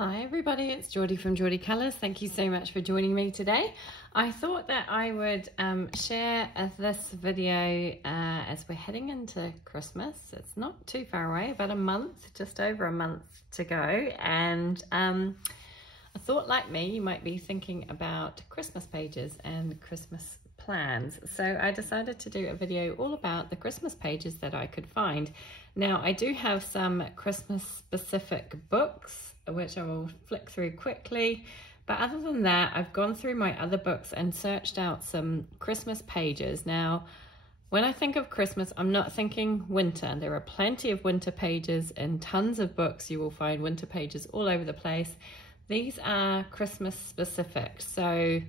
Hi everybody, it's Geordie from Geordie Colours. Thank you so much for joining me today. I thought that I would share this video as we're heading into Christmas. It's not too far away, about a month, just over a month to go. And I thought, like me, you might be thinking about Christmas pages and Christmas plans. So I decided to do a video all about the Christmas pages that I could find. Now, I do have some Christmas specific books which I will flick through quickly, but other than that, I've gone through my other books and searched out some Christmas pages. Now, when I think of Christmas, I'm not thinking winter. There are plenty of winter pages and tons of books. You will find winter pages all over the place. These are Christmas specific. So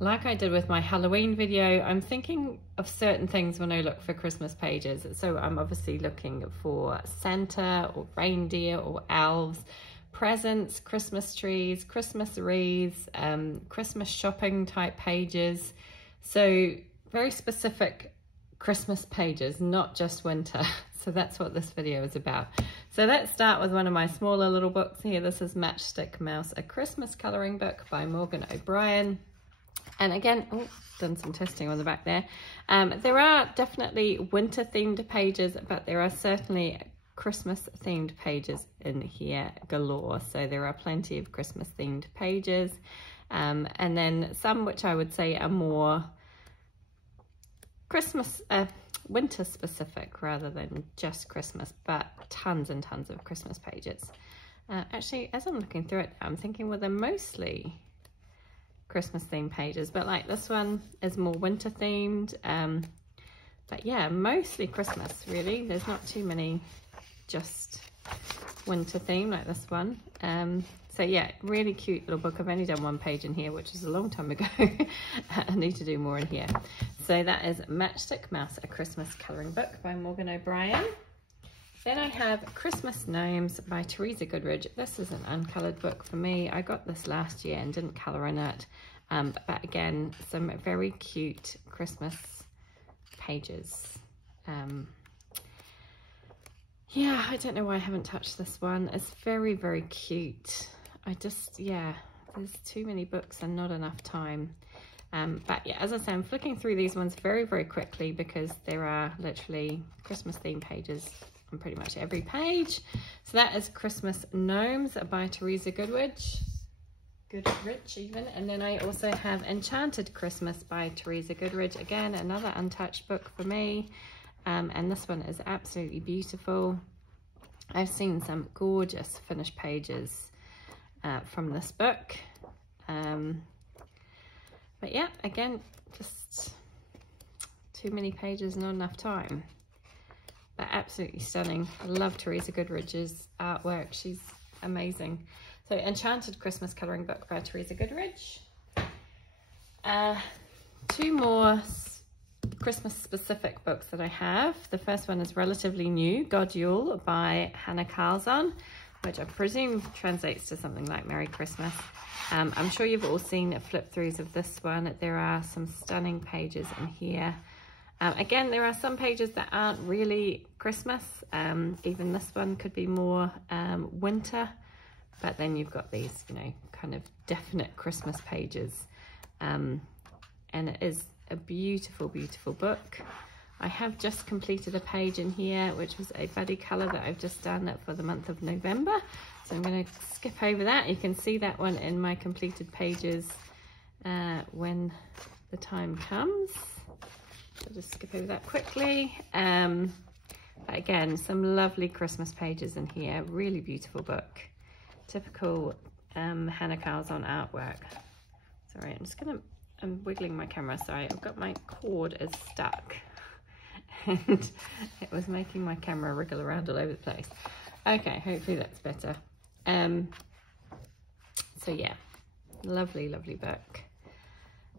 like I did with my Halloween video, I'm thinking of certain things when I look for Christmas pages. So I'm obviously looking for Santa or reindeer or elves, presents, Christmas trees, Christmas wreaths, Christmas shopping type pages. So very specific Christmas pages, not just winter. So that's what this video is about. So let's start with one of my smaller little books here. This is Matchstick Mouse, a Christmas colouring book by Morgan O'Brien. And again, oh, done some testing on the back there. There are definitely winter themed pages, but there are certainly Christmas themed pages in here galore. So there are plenty of Christmas themed pages. And then some which I would say are more Christmas, winter specific rather than just Christmas, but tons and tons of Christmas pages. Actually, as I'm looking through it, I'm thinking, well, they're mostly Christmas themed pages, but like this one is more winter themed. But yeah, mostly Christmas really. There's not too many just winter theme like this one. So yeah, really cute little book. I've only done one page in here, which is a long time ago. I need to do more in here. So that is Matchstick Mouse, a Christmas colouring book by Morgan O'Brien. Then I have Christmas Gnomes by Teresa Goodridge. This is an uncoloured book for me. I got this last year and didn't colour in it. But again, some very cute Christmas pages. Yeah, I don't know why I haven't touched this one. It's very, very cute. Yeah, there's too many books and not enough time. But yeah, as I say, I'm flicking through these ones very, very quickly because there are literally Christmas themed pages on pretty much every page. So that is Christmas Gnomes by Teresa Goodridge even. And then I also have Enchanted Christmas by Teresa Goodridge. Again, another untouched book for me. And this one is absolutely beautiful. I've seen some gorgeous finished pages from this book. But yeah, again, just too many pages, not enough time. But absolutely stunning. I love Teresa Goodridge's artwork. She's amazing. So Enchanted Christmas colouring book by Teresa Goodridge. Two more Christmas specific books that I have. The first one is relatively new, God Yule by Hannah Carlzon, which I presume translates to something like Merry Christmas. I'm sure you've all seen flip throughs of this one. There are some stunning pages in here. Again, there are some pages that aren't really Christmas. Even this one could be more winter, but then you've got these, you know, kind of definite Christmas pages. And it is a beautiful, beautiful book. I have just completed a page in here, which was a buddy colour that I've just done for the month of November. So I'm going to skip over that. You can see that one in my completed pages when the time comes. So just skip over that quickly. But again, some lovely Christmas pages in here. Really beautiful book. Typical Hannah Carlzon artwork. Sorry, I'm wiggling my camera, sorry. I've got my cord is stuck and it was making my camera wriggle around all over the place. Okay, hopefully that's better. So yeah, lovely, lovely book.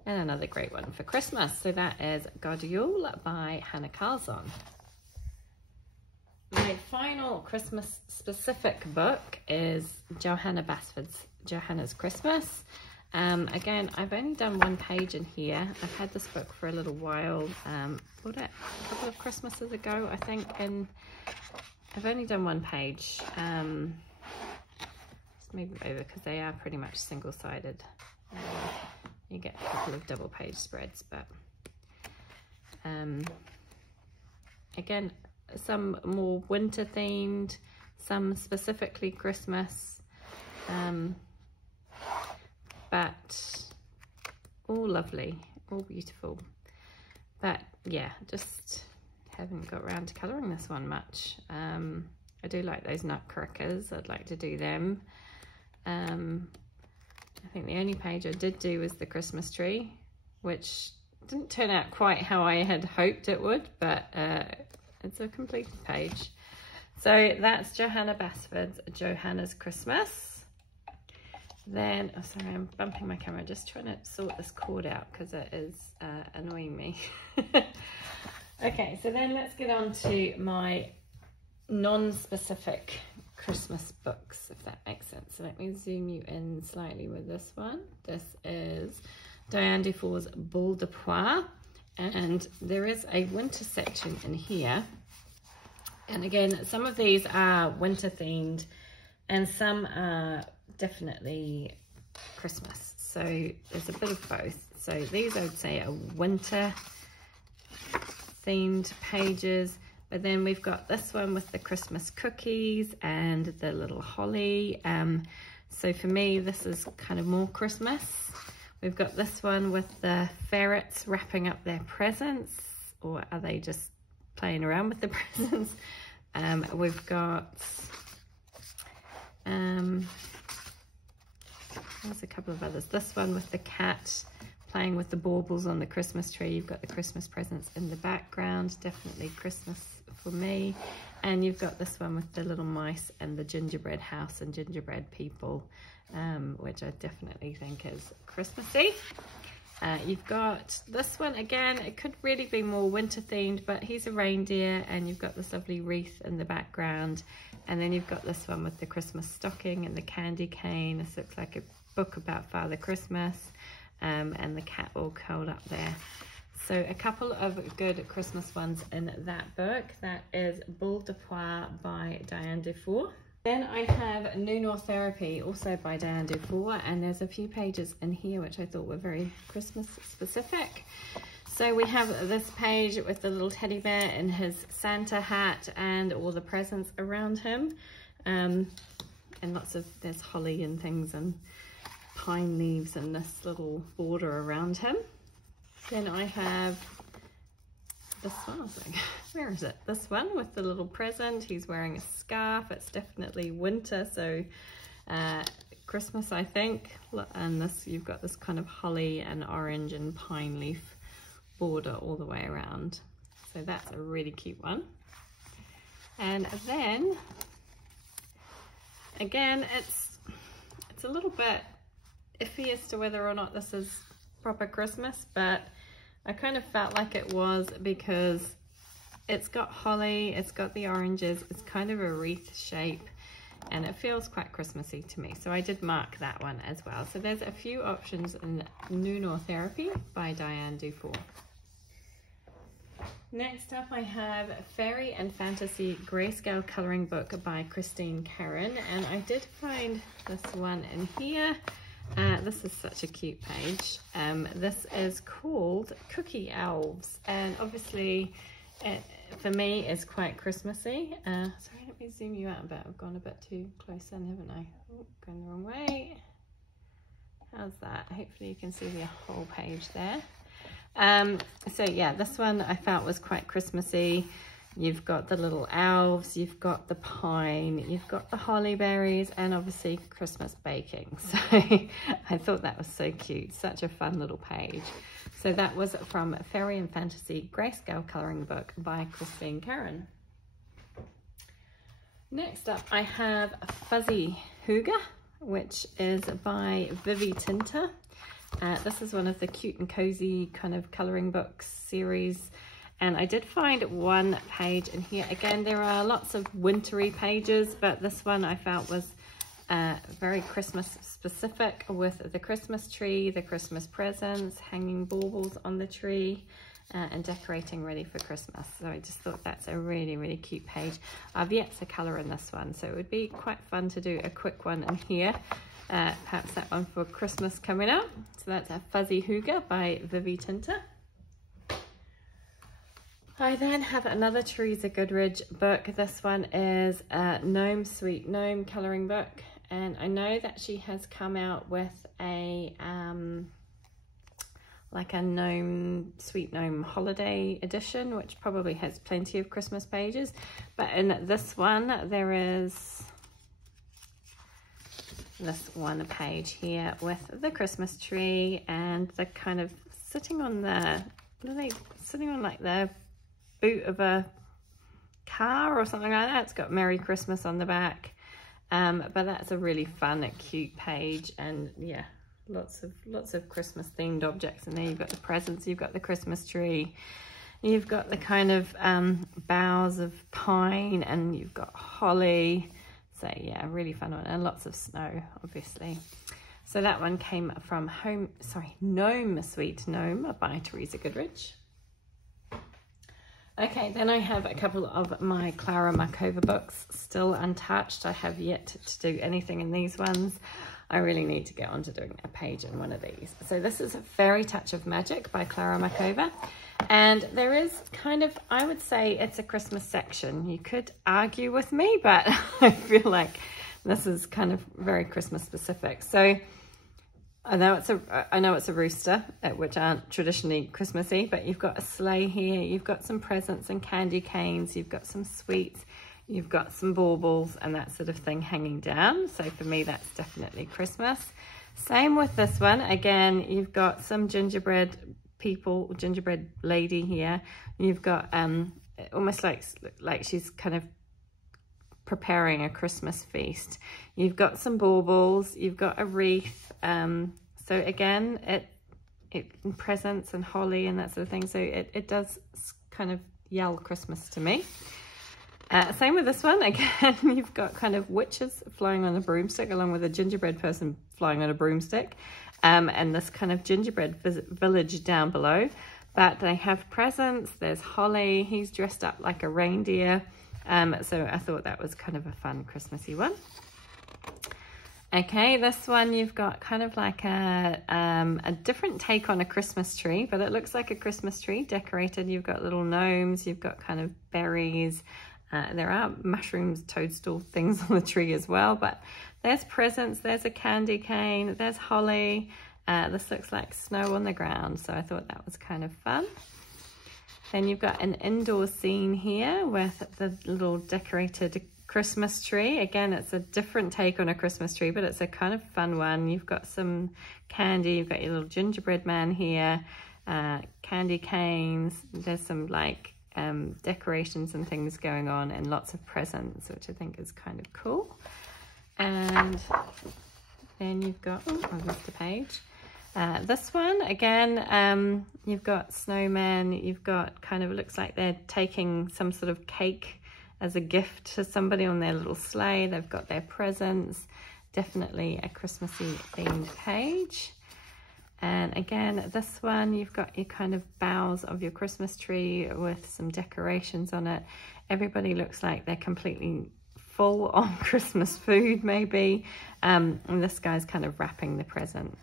And another great one for Christmas. So that is God Yule by Hannah Carlzon. My final Christmas specific book is Johanna Basford's Johanna's Christmas. Again, I've only done one page in here. I've had this book for a little while. Bought it a couple of Christmases ago, I think, and I've only done one page. just move them over because they are pretty much single-sided. You get a couple of double page spreads, but again, some more winter themed, some specifically Christmas, but all lovely, all beautiful. But yeah, just haven't got around to colouring this one much. I do like those nutcrackers. I'd like to do them. I think the only page I did do was the Christmas tree, which didn't turn out quite how I had hoped it would, but it's a completed page. So that's Johanna Basford's Johanna's Christmas. Then, oh sorry, I'm bumping my camera, just trying to sort this cord out because it is annoying me. Okay, so then let's get on to my non-specific Christmas books, if that makes sense. So let me zoom you in slightly with this one. This is Diane Dufour's Boules de Poire, and there is a winter section in here. And again, some of these are winter themed and some are definitely Christmas. So there's a bit of both. So these I would say are winter themed pages. But then we've got this one with the Christmas cookies and the little holly. So for me, this is kind of more Christmas. We've got this one with the ferrets wrapping up their presents, or are they just playing around with the presents? We've got, there's a couple of others. This one with the cat playing with the baubles on the Christmas tree. You've got the Christmas presents in the background, definitely Christmas for me. And you've got this one with the little mice and the gingerbread house and gingerbread people, which I definitely think is Christmassy. You've got this one, again, it could really be more winter themed, but he's a reindeer and you've got this lovely wreath in the background. And then you've got this one with the Christmas stocking and the candy cane. This looks like a book about Father Christmas. And the cat all curled up there. So a couple of good Christmas ones in that book. That is Boules de Poire by Diane Dufour. Then I have New North Therapy, also by Diane Dufour, and there's a few pages in here which I thought were very Christmas specific. So we have this page with the little teddy bear in his Santa hat and all the presents around him. And lots of, there's holly and things and pine leaves and this little border around him. Then I have this one, I think, where is it? This one with the little present. He's wearing a scarf. It's definitely winter, so Christmas, I think. And this, you've got this kind of holly and orange and pine leaf border all the way around. So that's a really cute one. And then, again, it's a little bit iffy as to whether or not this is proper Christmas, but I kind of felt like it was because it's got holly, it's got the oranges, it's kind of a wreath shape, and it feels quite Christmassy to me. So I did mark that one as well. So there's a few options in New North Therapy by Diane Dufour. Next up I have Fairy and Fantasy Grayscale Colouring Book by Christine Karen, and I did find this one in here. This is such a cute page. This is called Cookie Elves, and obviously it, for me, is quite Christmassy. Sorry, let me zoom you out a bit. I've gone a bit too close in, haven't I? Oh, going the wrong way. How's that? Hopefully you can see the whole page there. So yeah, this one I felt was quite Christmassy. You've got the little elves, you've got the pine, you've got the holly berries, and obviously Christmas baking. So I thought that was so cute, such a fun little page. So that was from Fairy and Fantasy Grayscale Colouring Book by Christine Karen. Next up I have Fuzzy Hygge, which is by Vivi Tinter. This is one of the cute and cozy kind of colouring books series. And I did find one page in here. Again, there are lots of wintry pages, but this one I felt was very Christmas specific, with the Christmas tree, the Christmas presents, hanging baubles on the tree. and decorating ready for Christmas. So I just thought that's a really, really cute page. I've yet to colour in this one, so it would be quite fun to do a quick one in here. Perhaps that one for Christmas coming up. So that's a Fuzzy Hygge by Vivi Tinta. I then have another Teresa Goodridge book. This one is a Gnome Sweet Gnome colouring book, and I know that she has come out with a like a Gnome Sweet Gnome holiday edition, which probably has plenty of Christmas pages, but in this one there is this one page here with the Christmas tree and the kind of sitting on the, what are they sitting on, like the boot of a car or something like that. It's got Merry Christmas on the back, but that's a really fun, cute page, and yeah, lots of Christmas themed objects in there. You've got the presents, you've got the Christmas tree, you've got the kind of boughs of pine, and you've got holly. So yeah, really fun one, and lots of snow, obviously. So that one came from Gnome Sweet Gnome by Teresa Goodridge. Okay, then I have a couple of my Klara Markova books still untouched. I have yet to do anything in these ones. I really need to get on to doing a page in one of these. So this is a Fairy Touch of Magic by Klara Markova. And there is kind of, I would say it's a Christmas section. You could argue with me, but I feel like this is kind of very Christmas specific. So I know it's a rooster, which aren't traditionally Christmassy, but you've got a sleigh here, you've got some presents and candy canes, you've got some sweets, you've got some baubles and that sort of thing hanging down. So for me, that's definitely Christmas. Same with this one. Again, you've got some gingerbread people, gingerbread lady here. You've got almost like she's kind of preparing a Christmas feast. You've got some baubles, you've got a wreath. So again, it presents and holly and that sort of thing. So it does kind of yell Christmas to me. Same with this one. Again, you've got kind of witches flying on a broomstick along with a gingerbread person flying on a broomstick, and this kind of gingerbread village down below. But they have presents. There's holly. He's dressed up like a reindeer. So I thought that was kind of a fun Christmassy one. Okay, this one you've got kind of like a different take on a Christmas tree, but it looks like a Christmas tree decorated. You've got little gnomes, you've got kind of berries. There are mushrooms, toadstool things on the tree as well, but there's presents, there's a candy cane, there's holly. This looks like snow on the ground, so I thought that was kind of fun. Then you've got an indoor scene here with the little decorated Christmas tree. Again, it's a different take on a Christmas tree, but it's a kind of fun one. You've got some candy, you've got your little gingerbread man here, candy canes, there's some like decorations and things going on, and lots of presents, which I think is kind of cool. And then you've got, I'll move the page. This one, again, you've got snowmen, you've got kind of, it looks like they're taking some sort of cake as a gift to somebody on their little sleigh. They've got their presents, definitely a Christmassy themed page. And again, this one, you've got your kind of boughs of your Christmas tree with some decorations on it. Everybody looks like they're completely full on Christmas food, maybe. And this guy's kind of wrapping the presents.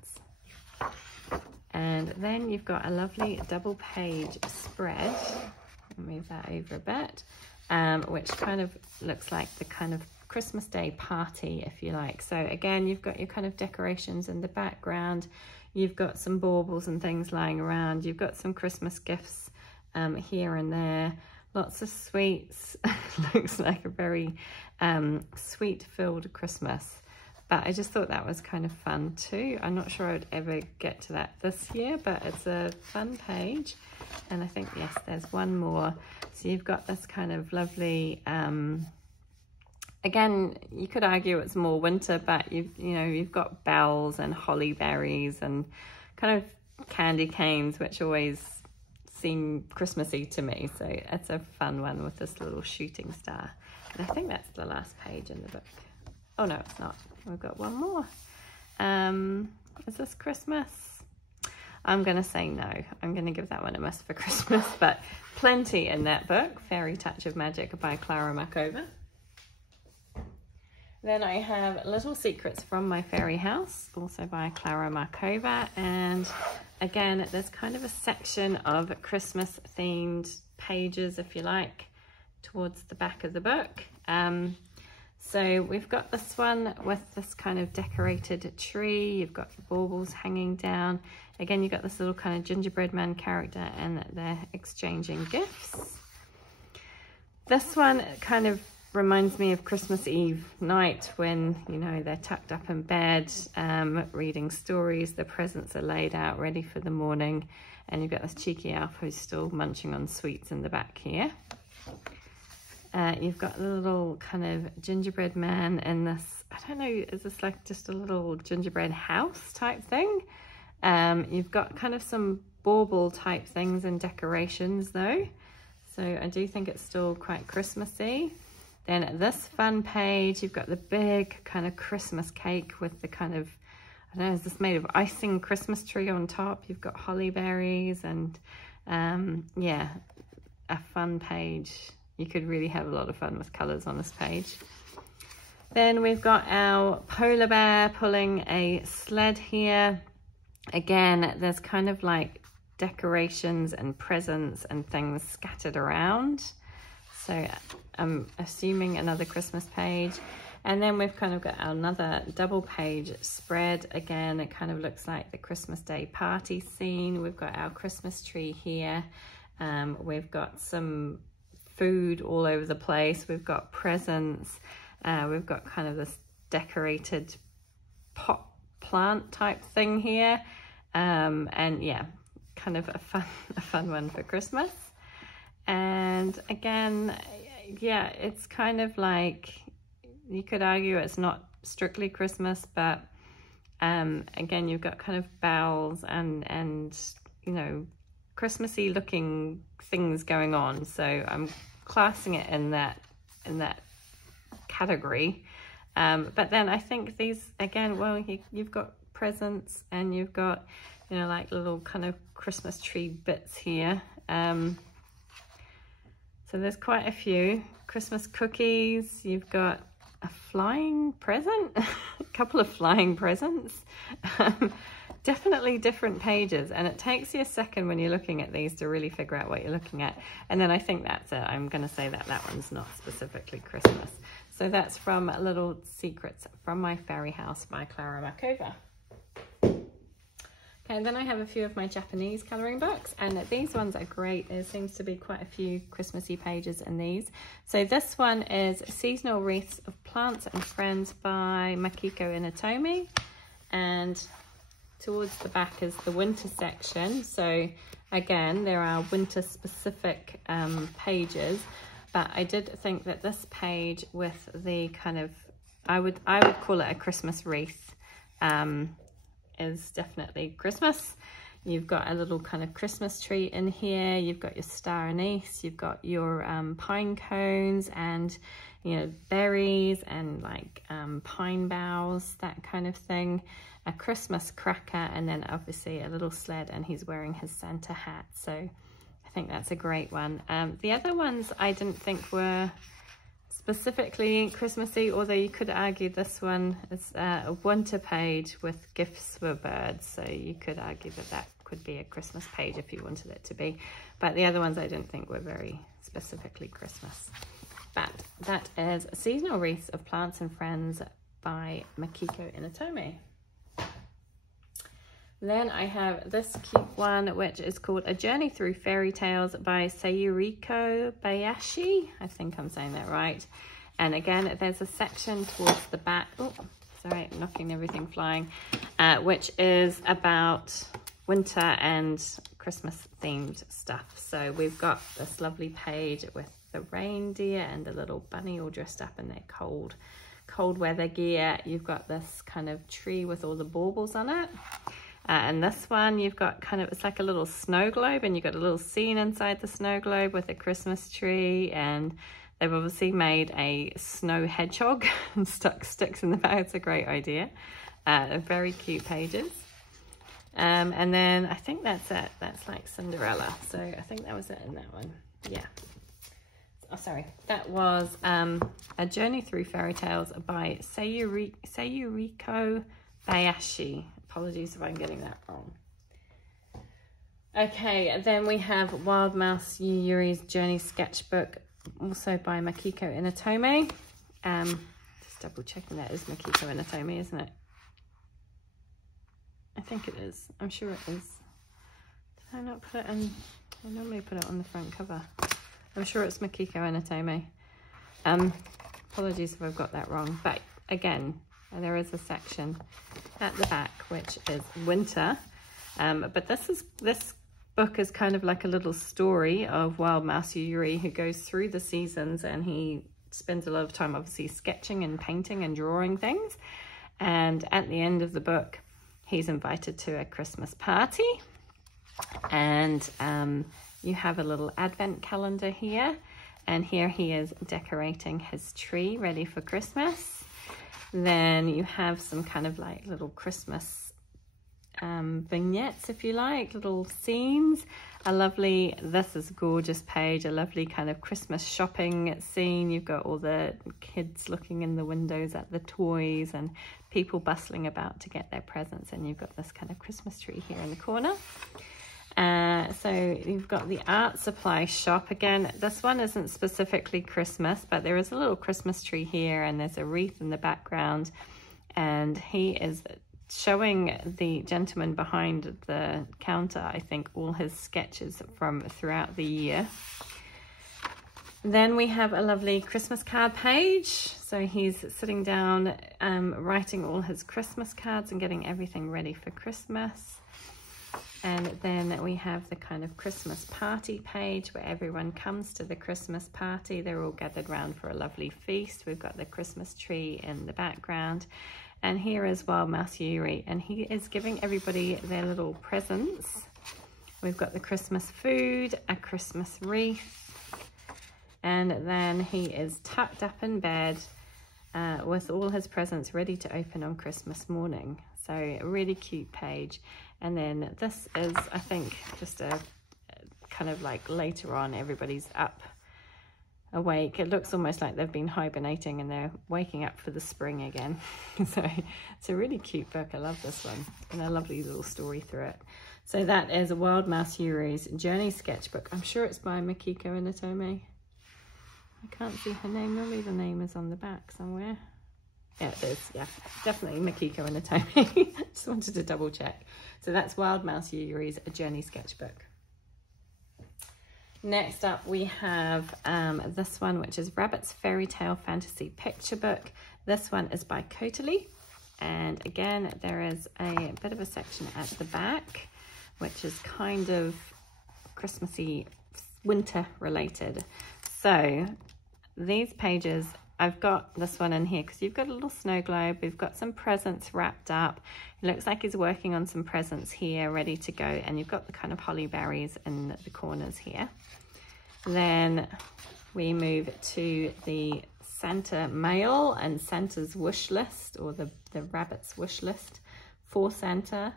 And then you've got a lovely double page spread. I'll move that over a bit. Which kind of looks like the kind of Christmas Day party, if you like. So again, you've got your kind of decorations in the background. You've got some baubles and things lying around. You've got some Christmas gifts here and there. Lots of sweets. Looks like a very sweet-filled Christmas. But I just thought that was kind of fun too. I'm not sure I'd ever get to that this year, but it's a fun page. And I think, yes, there's one more. So you've got this kind of lovely, again, you could argue it's more winter, but you've got bells and holly berries and kind of candy canes, which always seem Christmassy to me. So it's a fun one with this little shooting star. And I think that's the last page in the book. Oh no, it's not. We've got one more. Is this Christmas? I'm going to say no. I'm going to give that one a miss for Christmas, but plenty in that book, Fairy Touch of Magic by Clara Markova. Then I have Little Secrets from My Fairy House, also by Clara Markova. And again, there's kind of a section of Christmas themed pages, if you like, towards the back of the book. So we've got this one with this kind of decorated tree. You've got the baubles hanging down. Again, you've got this little kind of gingerbread man character and they're exchanging gifts. This one kind of reminds me of Christmas Eve night when, you know, they're tucked up in bed, reading stories. The presents are laid out ready for the morning. And you've got this cheeky elf who's still munching on sweets in the back here. You've got the little kind of gingerbread man in this, I don't know, is this like just a little gingerbread house type thing? You've got kind of some bauble type things and decorations though. So I do think it's still quite Christmassy. Then at this fun page, you've got the big kind of Christmas cake with the kind of, I don't know, is this made of icing Christmas tree on top? You've got holly berries and yeah, a fun page. You could really have a lot of fun with colours on this page. Then we've got our polar bear pulling a sled here. Again, there's kind of like decorations and presents and things scattered around. So I'm assuming another Christmas page. And then we've kind of got another double page spread. Again, it kind of looks like the Christmas Day party scene. We've got our Christmas tree here. We've got some food all over the place. We've got presents. We've got kind of this decorated pot plant type thing here. And yeah, kind of a fun one for Christmas. And again, yeah, it's kind of like, you could argue it's not strictly Christmas, but again, you've got kind of bells and you know, Christmassy looking things going on. So I'm classing it in that category. But then I think these, again, well, you've got presents and you've got, you know, like little kind of Christmas tree bits here. So there's quite a few. Christmas cookies, you've got a flying present, a couple of flying presents. Definitely different pages, and it takes you a second when you're looking at these to really figure out what you're looking at. And then I think that's it. I'm going to say that that one's not specifically Christmas. So that's from Little Secrets from My Fairy House by Clara Markova. Okay, then I have a few of my Japanese colouring books, and these ones are great. There seems to be quite a few Christmassy pages in these. So this one is Seasonal Wreaths of Plants and Friends by Makiko Inatomi, and towards the back is the winter section. So again, there are winter specific pages, but I did think that this page with the kind of, I would call it a Christmas wreath, is definitely Christmas. You've got a little kind of Christmas tree in here. You've got your star anise. You've got your pine cones and, you know, berries and like pine boughs, that kind of thing. A Christmas cracker, and then obviously a little sled, and he's wearing his Santa hat. So I think that's a great one. The other ones I didn't think were specifically Christmassy, although you could argue this one is a winter page with gifts for birds. So you could argue that that could be a Christmas page if you wanted it to be. But the other ones I didn't think were very specifically Christmas. But that is Seasonal Wreaths of Plants and Friends by Makiko Inatomi. Then I have this cute one, which is called A Journey Through Fairy Tales by Sayuriko Bayashi. I think I'm saying that right. And again, there's a section towards the back. Oh, sorry, knocking everything flying. Which is about winter and Christmas themed stuff. So we've got this lovely page with the reindeer and the little bunny all dressed up in their cold weather gear. You've got this kind of tree with all the baubles on it. And this one, you've got kind of, it's like a little snow globe, and you've got a little scene inside the snow globe with a Christmas tree, and they've obviously made a snow hedgehog and stuck sticks in the back. It's a great idea. Very cute pages. And then I think that's it. That's like Cinderella. So I think that was it in that one. Yeah. Oh, sorry. That was A Journey Through Fairy Tales by Sayuriko Bayashi. Apologies if I'm getting that wrong. Okay, then we have Wild Mouse Yuyuri's Journey Sketchbook, also by Makiko Inotome. Just double checking that is Makiko Inotome, isn't it? I think it is. I'm sure it is. Did I not put it in? I normally put it on the front cover. I'm sure it's Makiko Inotome. Apologies if I've got that wrong. But again, there is a section at the back which is winter. But this book is kind of like a little story of Wild Mouse Yuyuri, who goes through the seasons, and he spends a lot of time obviously sketching and painting and drawing things. And at the end of the book, he's invited to a Christmas party. And you have a little advent calendar here. And here he is decorating his tree ready for Christmas. Then you have some kind of like little Christmas vignettes, if you like, little scenes. A lovely, this is a gorgeous page, a lovely kind of Christmas shopping scene. You've got all the kids looking in the windows at the toys and people bustling about to get their presents, and you've got this kind of Christmas tree here in the corner. So you've got the art supply shop. Again, this one isn't specifically Christmas, but there is a little Christmas tree here, and there's a wreath in the background, and he is showing the gentleman behind the counter, I think, all his sketches from throughout the year. Then we have a lovely Christmas card page. So he's sitting down, writing all his Christmas cards and getting everything ready for Christmas. And then we have the kind of Christmas party page where everyone comes to the Christmas party. They're all gathered around for a lovely feast. We've got the Christmas tree in the background. And here is Wild Mouse Yuyuri, and he is giving everybody their little presents. We've got the Christmas food, a Christmas wreath, and then he is tucked up in bed with all his presents ready to open on Christmas morning. So a really cute page. And then this is, I think, just a kind of like later on, everybody's up, awake. It looks almost like they've been hibernating and they're waking up for the spring again. So it's a really cute book. I love this one, and a lovely little story through it. So that is Wild Mouse Yuyuri's Journey Sketchbook. I'm sure it's by Makiko Inotome. I can't see her name. Maybe the name is on the back somewhere. Yeah, it is. Yeah, definitely Makiko Inotome. Just wanted to double check. So that's Wild Mouse Yuyuri's Journey Sketchbook. Next up we have this one, which is Rabbit's Fairy Tale Fantasy Picture Book. This one is by Kotaly, and again there is a bit of a section at the back which is kind of Christmassy, winter related. So these pages, I've got this one in here because you've got a little snow globe, we've got some presents wrapped up. It looks like he's working on some presents here ready to go, and you've got the kind of holly berries in the corners here. Then we move to the Santa mail and Santa's wish list, or the rabbit's wish list for Santa.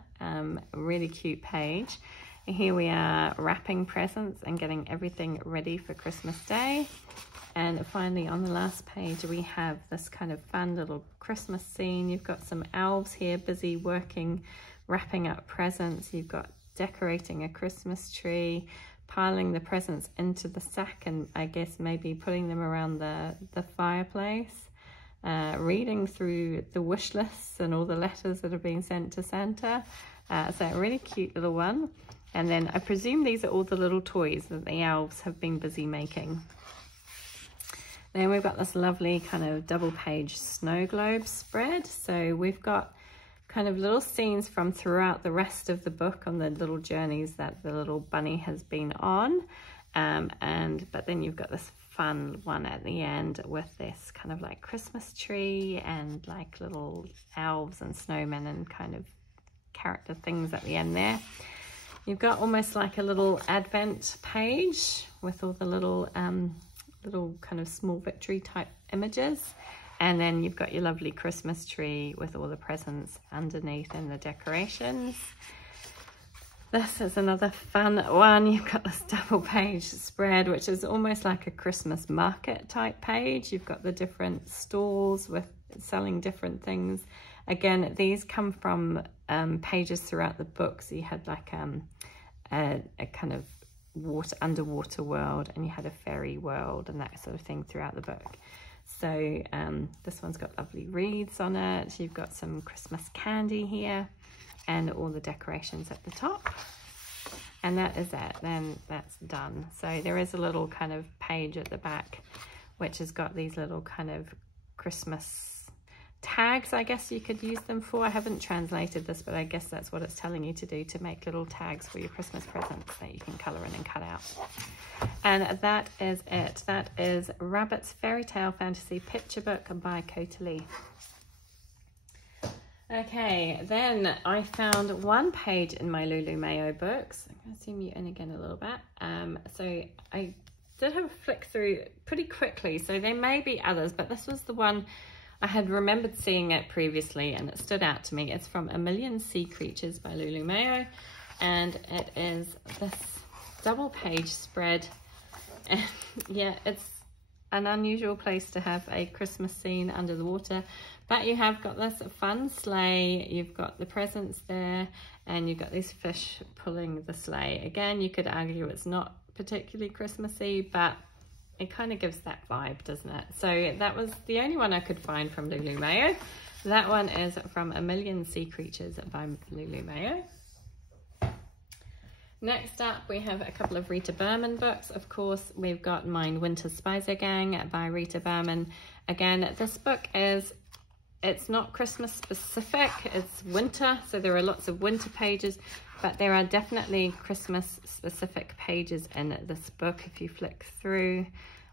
Really cute page. And here we are wrapping presents and getting everything ready for Christmas Day. And finally on the last page we have this kind of fun little Christmas scene. You've got some elves here busy working, wrapping up presents. You've got decorating a Christmas tree, piling the presents into the sack, and I guess maybe putting them around the fireplace, reading through the wish lists and all the letters that have been sent to Santa. So a really cute little one. And then I presume these are all the little toys that the elves have been busy making. Then we've got this lovely kind of double page snow globe spread. So we've got kind of little scenes from throughout the rest of the book on the little journeys that the little bunny has been on. But then you've got this fun one at the end with this kind of like Christmas tree and like little elves and snowmen and kind of character things at the end there. You've got almost like a little advent page with all the little kind of small victory type images. And then you've got your lovely Christmas tree with all the presents underneath and the decorations. This is another fun one. You've got this double page spread, which is almost like a Christmas market type page. You've got the different stalls with selling different things. Again, these come from pages throughout the book. So you had like a kind of underwater world, and you had a fairy world and that sort of thing throughout the book. So this one's got lovely wreaths on it. You've got some Christmas candy here and all the decorations at the top. And that is it, then that's done. So there is a little kind of page at the back which has got these little kind of Christmas tags, I guess you could use them for. I haven't translated this, but I guess that's what it's telling you to do, to make little tags for your Christmas presents that you can colour in and cut out. And that is it. That is Rabbit's Fairy Tale Fantasy Picture Book by Cotillé. Okay, then I found one page in my Lulu Mayo books. I'm going to zoom you in again a little bit. So I did have a flick through pretty quickly, so there may be others, but this was the one I had remembered seeing it previously and it stood out to me. It's from A Million Sea Creatures by Lulu Mayo, and it is this double page spread. And yeah, it's an unusual place to have a Christmas scene under the water, but you have got this fun sleigh, you've got the presents there, and you've got these fish pulling the sleigh. Again, you could argue it's not particularly Christmassy, but it kind of gives that vibe, doesn't it? So that was the only one I could find from Lulu Mayo. That one is from A Million Sea Creatures by Lulu Mayo. Next up, we have a couple of Rita Berman books. Of course, we've got Mein Winter Spaziergang by Rita Berman. Again, this book it's not Christmas specific, it's winter, so there are lots of winter pages, but there are definitely Christmas specific pages in this book. If you flick through,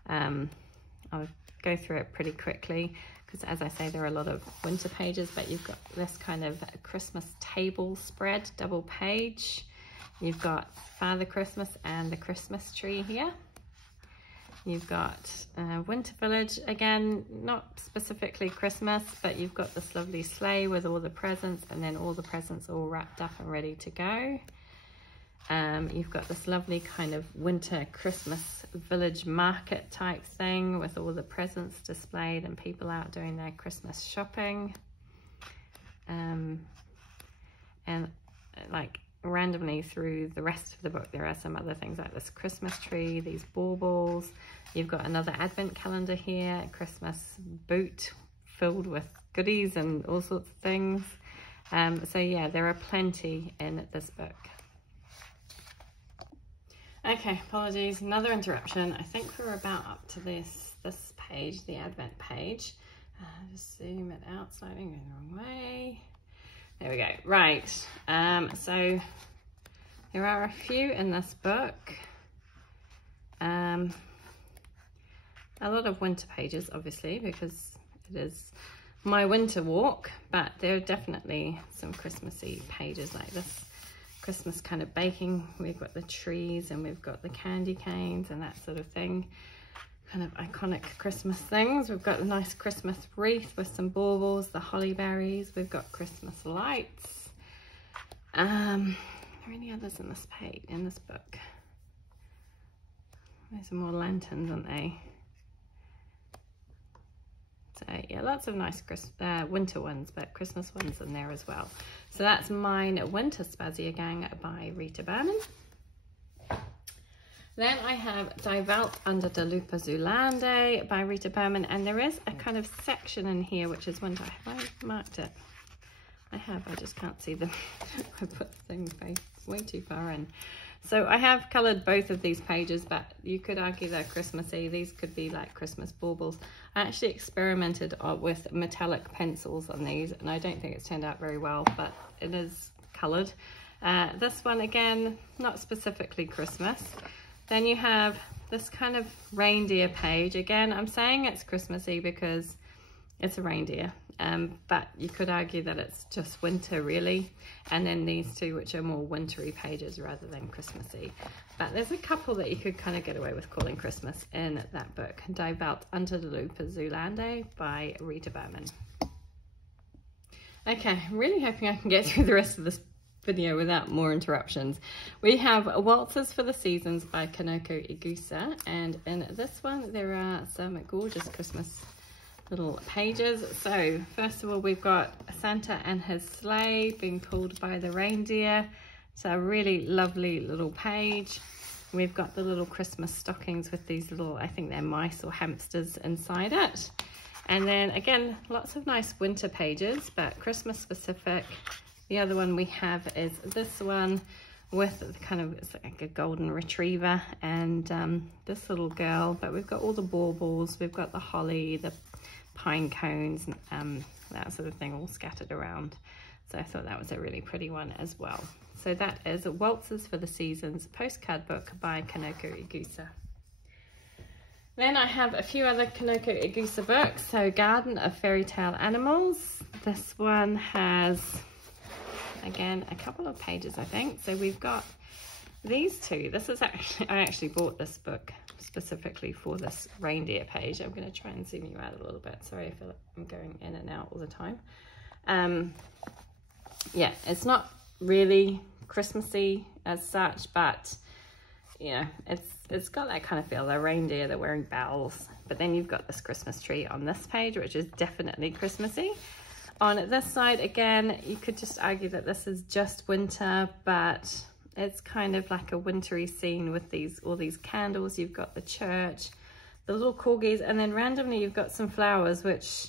I'll go through it pretty quickly because, as I say, there are a lot of winter pages, but you've got this kind of Christmas table spread, double page. You've got Father Christmas and the Christmas tree here. You've got Winter Village, again, not specifically Christmas, but you've got this lovely sleigh with all the presents, and then all the presents all wrapped up and ready to go. You've got this lovely kind of winter Christmas village market type thing with all the presents displayed and people out doing their Christmas shopping. And like randomly through the rest of the book, there are some other things like this Christmas tree, these baubles. You've got another advent calendar here, a Christmas boot filled with goodies and all sorts of things. So yeah, there are plenty in this book. Okay, apologies, another interruption. I think we're about up to this page, the advent page. Just zoom it out, sliding the wrong way. There we go. Right, so there are a few in this book. A lot of winter pages, obviously, because it is my winter walk, but there are definitely some Christmassy pages like this. Christmas kind of baking. We've got the trees and we've got the candy canes and that sort of thing. Kind of iconic Christmas things. We've got a nice Christmas wreath with some baubles, the holly berries. We've got Christmas lights. Are there any others in this page, in this book? There's some more lanterns, aren't they? So yeah, lots of nice winter ones, but Christmas ones in there as well. So that's Mein Winter Spaziergang by Rita Berman. Then I have Die Welt unter der Lupe Zoolande by Rita Berman, and there is a kind of section in here which is winter. Have I marked it? I have, I just can't see them. I put the thing way too far in. So I have coloured both of these pages, but you could argue they're Christmassy. These could be like Christmas baubles. I actually experimented with metallic pencils on these, and I don't think it's turned out very well, but it is coloured. This one, again, not specifically Christmas. Then you have this kind of reindeer page. Again, I'm saying it's Christmassy because it's a reindeer, but you could argue that it's just winter really. And then these two, which are more wintry pages rather than Christmassy. But there's a couple that you could kind of get away with calling Christmas in that book. Die Welt unter der Lupe Zoolande by Rita Berman. Okay, I'm really hoping I can get through the rest of this video without more interruptions. We have Waltzes for the Seasons by Kanoko Igusa, and in this one there are some gorgeous Christmas little pages. So first of all, we've got Santa and his sleigh being pulled by the reindeer. It's a really lovely little page. We've got the little Christmas stockings with these little, I think they're mice or hamsters inside it. And then again, lots of nice winter pages, but Christmas specific. The other one we have is this one with kind of, it's like a golden retriever and this little girl, but we've got all the baubles, we've got the holly, the pine cones, that sort of thing all scattered around. So I thought that was a really pretty one as well. So that is Waltzes for the Seasons postcard book by Kanoko Igusa. Then I have a few other Kanoko Igusa books. So Garden of Fairy Tale Animals. This one has, again, a couple of pages, I think. So we've got these two. This is actually, I actually bought this book specifically for this reindeer page. I'm going to try and zoom you out a little bit. Sorry, I feel like I'm going in and out all the time. Yeah, it's not really Christmassy as such, but you know, it's got that kind of feel. They're reindeer, they're wearing bells, but then you've got this Christmas tree on this page, which is definitely Christmassy. On this side, again, you could just argue that this is just winter, but it's kind of like a wintry scene with all these candles. You've got the church, the little corgis, and then randomly you've got some flowers, which,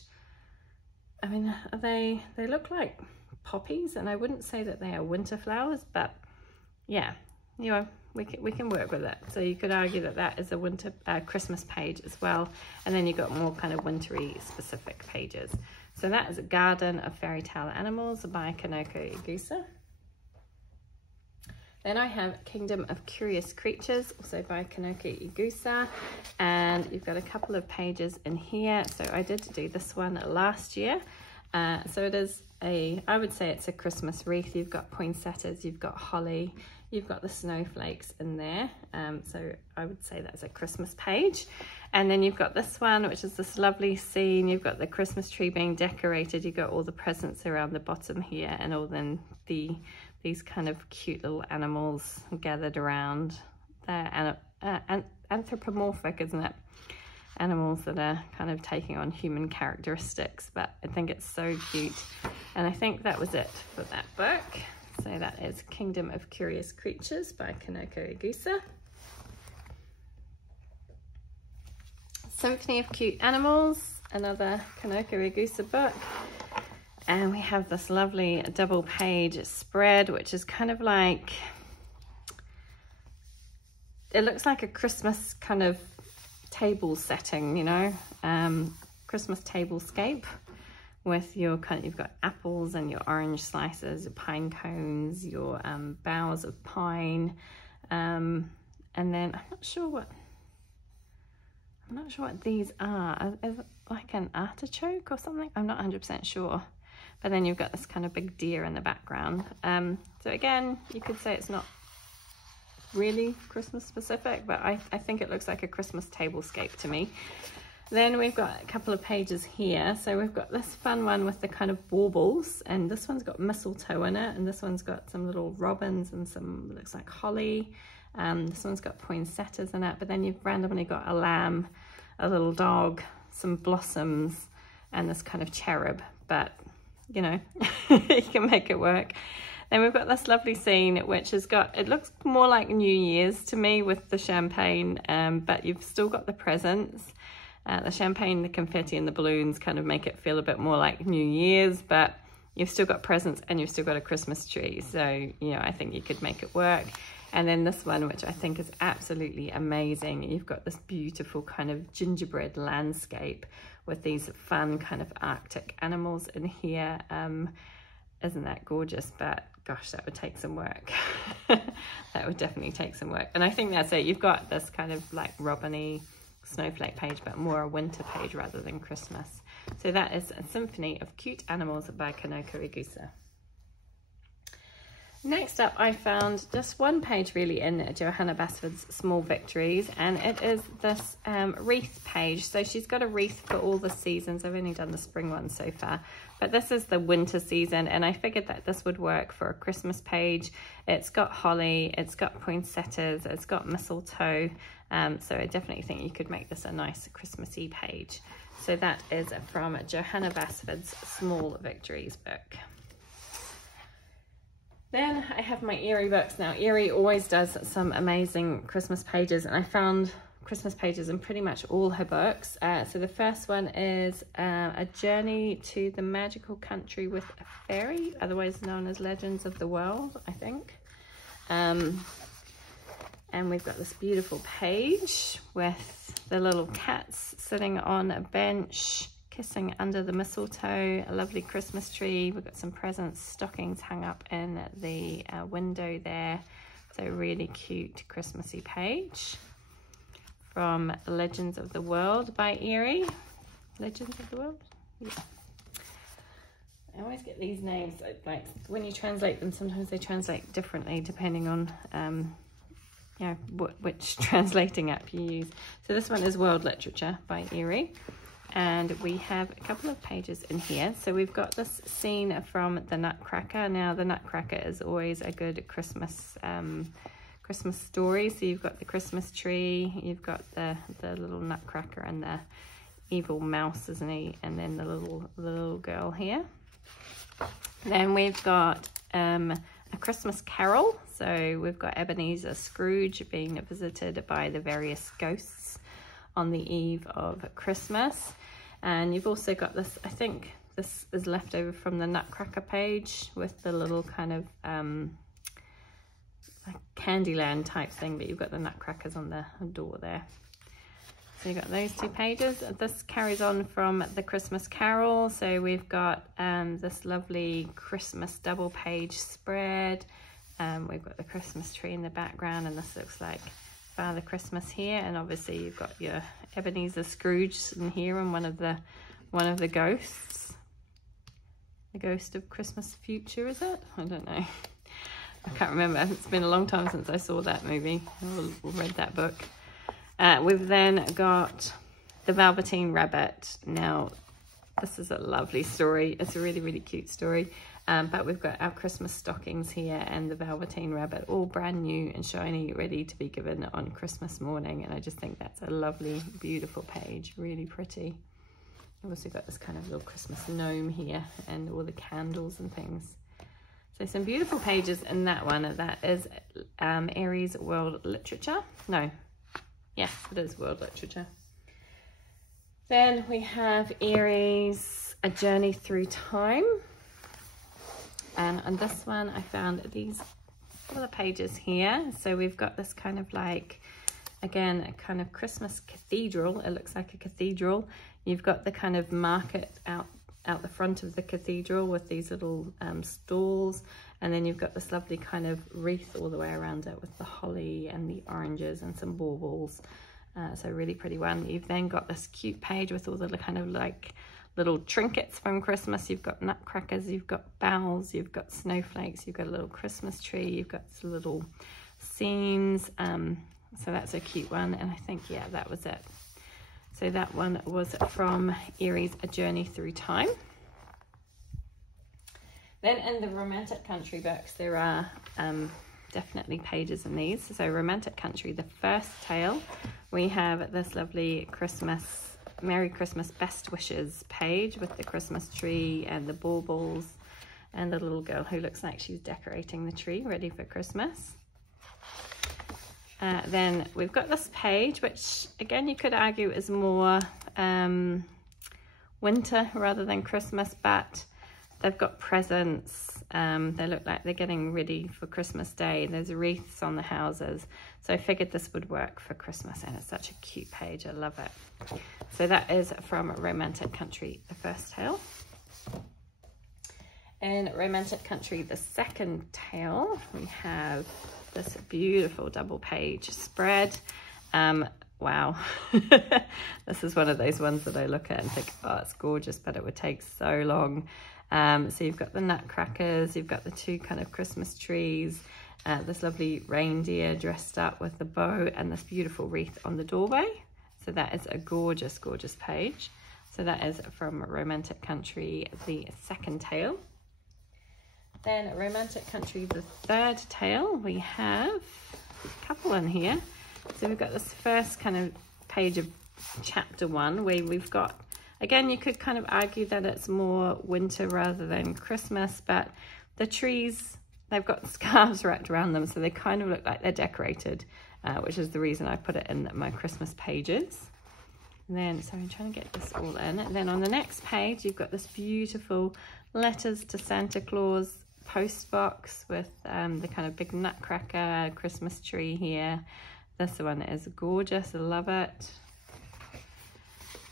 I mean, they look like poppies, and I wouldn't say that they are winter flowers, but yeah, you know, we can work with it. So you could argue that that is a winter Christmas page as well, and then you've got more kind of wintry specific pages. So that is a Garden of Fairy Tale Animals by Kanoko Igusa. Then I have Kingdom of Curious Creatures, also by Kanoko Igusa, and you've got a couple of pages in here. So I did do this one last year. So it is I would say it's a Christmas wreath. You've got poinsettias, you've got holly, you've got the snowflakes in there. So I would say that's a Christmas page. And then you've got this one, which is this lovely scene. You've got the Christmas tree being decorated. You've got all the presents around the bottom here, and all then these kind of cute little animals gathered around there. And anthropomorphic, isn't it? Animals that are kind of taking on human characteristics, but I think it's so cute. And I think that was it for that book. So that is Kingdom of Curious Creatures by Kanoko Igusa. Symphony of Cute Animals, another Kanoko Igusa book. And we have this lovely double page spread, which is kind of like, it looks like a Christmas kind of table setting, you know, Christmas tablescape with your you've got apples and your orange slices, your pine cones, your boughs of pine, and then I'm not sure what these are. Is it like an artichoke or something? I'm not 100% sure. But then you've got this kind of big deer in the background. So again, you could say it's not really Christmas specific, but I think it looks like a Christmas tablescape to me. Then we've got a couple of pages here. So we've got this fun one with the kind of baubles, and this one's got mistletoe in it, and this one's got some little robins and some, looks like holly. This one's got poinsettias in it, but then you've randomly got a lamb, a little dog, some blossoms, and this kind of cherub, but you know, you can make it work. Then we've got this lovely scene, which has got, it looks more like New Year's to me with the champagne, but you've still got the presents. The champagne, the confetti and the balloons kind of make it feel a bit more like New Year's, but you've still got presents and you've still got a Christmas tree. So, you know, I think you could make it work. And then this one, which I think is absolutely amazing. You've got this beautiful kind of gingerbread landscape with these fun kind of Arctic animals in here. Isn't that gorgeous? But gosh, that would take some work. That would definitely take some work. And I think that's it. You've got this kind of like robin-y snowflake page, but more a winter page rather than Christmas. So that is A Symphony of Cute Animals by Kanoko Igusa. Next up, I found just one page really in Johanna Basford's Small Victories, and it is this wreath page. So she's got a wreath for all the seasons. I've only done the spring one so far, but this is the winter season, and I figured that this would work for a Christmas page. It's got holly, it's got poinsettias, it's got mistletoe, so I definitely think you could make this a nice Christmassy page. So that is from Johanna Basford's Small Victories book. Then I have my Eerie books. Now, Eerie always does some amazing Christmas pages, and I found Christmas pages in pretty much all her books. So the first one is A Journey to the Magical Country with a Fairy, otherwise known as Legends of the World, I think. And we've got this beautiful page with the little cats sitting on a bench, kissing under the mistletoe, a lovely Christmas tree. We've got some presents, stockings hung up in the window there. So really cute Christmassy page from Legends of the World by Eerie. Legends of the World? Yeah. I always get these names, like when you translate them, sometimes they translate differently depending on you know, which translating app you use. So this one is World Literature by Eerie. And we have a couple of pages in here. So we've got this scene from The Nutcracker. Now, The Nutcracker is always a good Christmas Christmas story. So you've got the Christmas tree, you've got the little Nutcracker and the evil mouse, isn't he? And then the little girl here. Then we've got A Christmas Carol. So we've got Ebenezer Scrooge being visited by the various ghosts on the eve of Christmas. And you've also got this, I think this is left over from the Nutcracker page with the little kind of like Candyland type thing, but you've got the Nutcrackers on the door there. So you've got those two pages. This carries on from the Christmas Carol. So we've got this lovely Christmas double page spread. We've got the Christmas tree in the background, and this looks like Father Christmas here, and obviously you've got your Ebenezer Scrooge in here and one of the ghosts. The Ghost of Christmas Future, is it? I don't know. I can't remember. It's been a long time since I saw that movie or read that book. We've then got The Velveteen Rabbit. Now, this is a lovely story. It's a really, really cute story. But we've got our Christmas stockings here and the Velveteen Rabbit, all brand new and shiny, ready to be given on Christmas morning. And I just think that's a lovely, beautiful page, really pretty. I've also got this kind of little Christmas gnome here and all the candles and things. So some beautiful pages in that one. That is Eerie's World Literature. No, yes, it is World Literature. Then we have Eerie's A Journey Through Time. And on this one, I found these couple of pages here. So we've got this kind of like, again, a kind of Christmas cathedral. It looks like a cathedral. You've got the kind of market out the front of the cathedral with these little stalls. And then you've got this lovely kind of wreath all the way around it with the holly and the oranges and some baubles. So really pretty one. You've then got this cute page with all the kind of like little trinkets from Christmas. You've got nutcrackers, you've got bowls, you've got snowflakes, you've got a little Christmas tree, you've got some little scenes. So that's a cute one. And I think, yeah, that was it. So that one was from Eerie's A Journey Through Time. Then in the Romantic Country books, there are definitely pages in these. So Romantic Country, the first tale, we have this lovely Christmas, Merry Christmas Best Wishes page with the Christmas tree and the baubles and the little girl who looks like she's decorating the tree ready for Christmas. Then we've got this page, which again you could argue is more winter rather than Christmas, but they've got presents. They look like they're getting ready for Christmas Day. There's wreaths on the houses. So I figured this would work for Christmas, and it's such a cute page. I love it. So that is from Romantic Country, the first tale. In Romantic Country, the second tale, we have this beautiful double page spread. Wow. This is one of those ones that I look at and think, oh, it's gorgeous, but it would take so long. So you've got the nutcrackers, you've got the two kind of Christmas trees, this lovely reindeer dressed up with the bow, and this beautiful wreath on the doorway. So that is a gorgeous, gorgeous page. So that is from Romantic Country, the second tale. Then Romantic Country, the third tale, we have a couple in here. So we've got this first kind of page of chapter 1 where we've got, again, you could kind of argue that it's more winter rather than Christmas, but the trees, they've got scarves wrapped around them, so they kind of look like they're decorated, which is the reason I put it in my Christmas pages. And then, so I'm trying to get this all in. And then on the next page, you've got this beautiful Letters to Santa Claus post box with the kind of big nutcracker Christmas tree here. This one is gorgeous, I love it.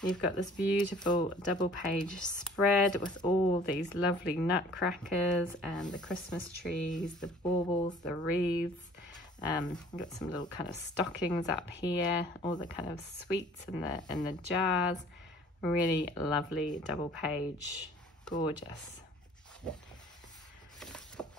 You've got this beautiful double page spread with all these lovely nutcrackers and the Christmas trees, the baubles, the wreaths. We've got some little kind of stockings up here, all the kind of sweets in the jars. Really lovely double page, gorgeous.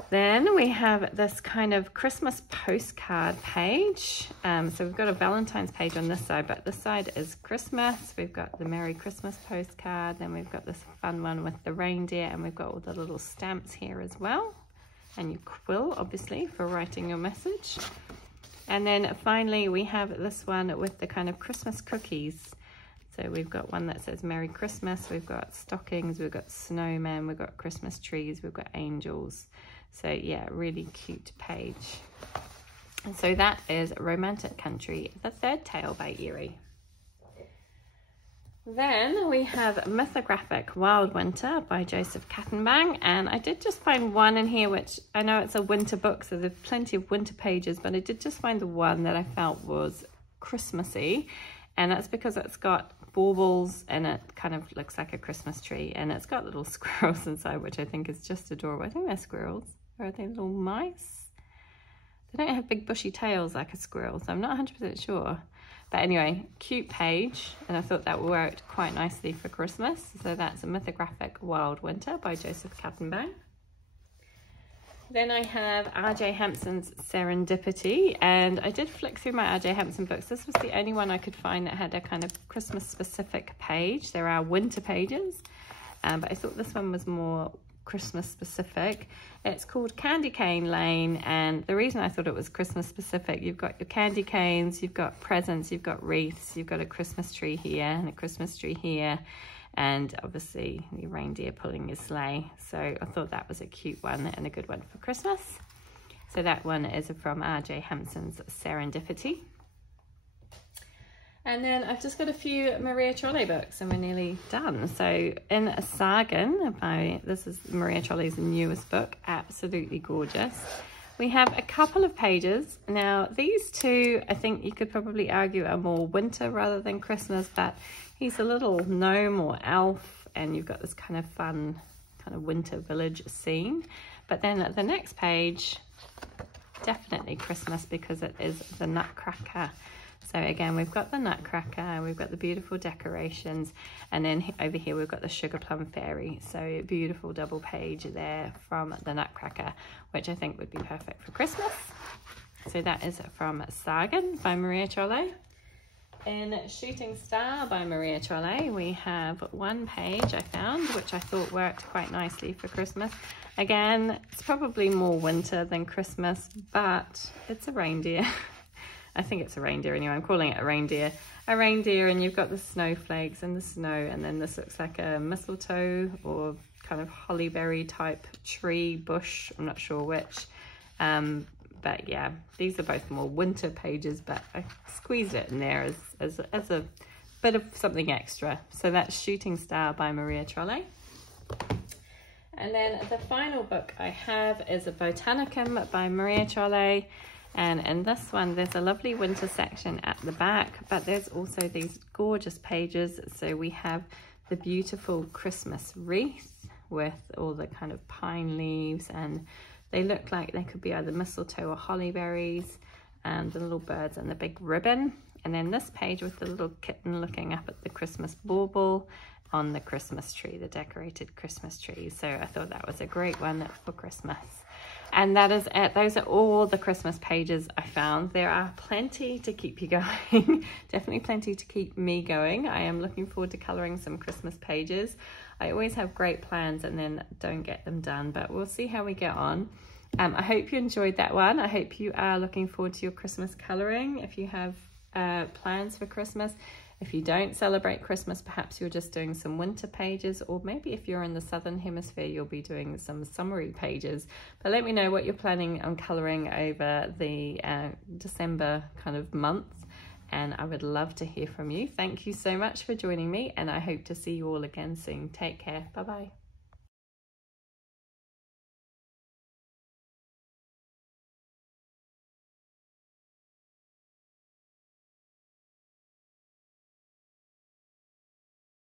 Then we have this kind of Christmas postcard page. So we've got a Valentine's page on this side, but this side is Christmas. We've got the Merry Christmas postcard. Then we've got this fun one with the reindeer, and we've got all the little stamps here as well. And your quill, obviously, for writing your message. And then finally, we have this one with the kind of Christmas cookies. So we've got one that says Merry Christmas. We've got stockings, we've got snowmen, we've got Christmas trees, we've got angels. So yeah, really cute page. And so that is Romantic Country, the third tale by Eerie. Then we have Mythographic Wild Winter by Joseph Kattenbang, and I did just find one in here, which I know it's a winter book, so there's plenty of winter pages, but I did just find the one that I felt was Christmassy, and that's because it's got baubles and it kind of looks like a Christmas tree, and it's got little squirrels inside, which I think is just adorable. I think they're squirrels, or are they little mice? They don't have big bushy tails like a squirrel, so I'm not 100% sure. But anyway, cute page, and I thought that worked quite nicely for Christmas. So that's a Mythographic Wild Winter by Joseph Kattenbang. Then I have R.J. Hampson's Serendipity, and I did flick through my R.J. Hampson books. This was the only one I could find that had a kind of Christmas-specific page. There are winter pages, but I thought this one was more Christmas specific. It's called Candy Cane Lane, and the reason I thought it was Christmas specific, you've got your candy canes, you've got presents, you've got wreaths, you've got a Christmas tree here and a Christmas tree here, and obviously the reindeer pulling your sleigh. So I thought that was a cute one and a good one for Christmas. So that one is from R.J. Hampson's Serendipity. And then I've just got a few Maria Trolle books and we're nearly done. So in Sagen, this is Maria Trolle's newest book, absolutely gorgeous. We have a couple of pages. Now these two, I think you could probably argue are more winter rather than Christmas, but he's a little gnome or elf, and you've got this kind of fun kind of winter village scene. But then the next page, definitely Christmas because it is the Nutcracker. So again, we've got the Nutcracker, we've got the beautiful decorations, and then over here we've got the Sugar Plum Fairy. So beautiful double page there from the Nutcracker, which I think would be perfect for Christmas. So that is from Sagen by Maria Trolle. In Shooting Star by Maria Trolle, we have one page I found, which I thought worked quite nicely for Christmas. Again, it's probably more winter than Christmas, but it's a reindeer. I think it's a reindeer anyway, I'm calling it a reindeer. A reindeer, and you've got the snowflakes and the snow, and then this looks like a mistletoe or kind of hollyberry type tree, bush, I'm not sure which. But yeah, these are both more winter pages, but I squeezed it in there as a bit of something extra. So that's Shooting Star by Maria Trolle. And then the final book I have is a Botanicum by Maria Trolle. And in this one, there's a lovely winter section at the back, but there's also these gorgeous pages. So we have the beautiful Christmas wreath with all the kind of pine leaves, and they look like they could be either mistletoe or holly berries, and the little birds and the big ribbon. And then this page with the little kitten looking up at the Christmas bauble, on the Christmas tree, the decorated Christmas tree. So I thought that was a great one for Christmas. And that is it. Those are all the Christmas pages I found. There are plenty to keep you going. Definitely plenty to keep me going. I am looking forward to colouring some Christmas pages. I always have great plans and then don't get them done, but we'll see how we get on. I hope you enjoyed that one. I hope you are looking forward to your Christmas colouring. If you have plans for Christmas. If you don't celebrate Christmas, perhaps you're just doing some winter pages, or maybe if you're in the Southern Hemisphere, you'll be doing some summery pages. But let me know what you're planning on colouring over the December kind of months, and I would love to hear from you. Thank you so much for joining me, and I hope to see you all again soon. Take care. Bye-bye.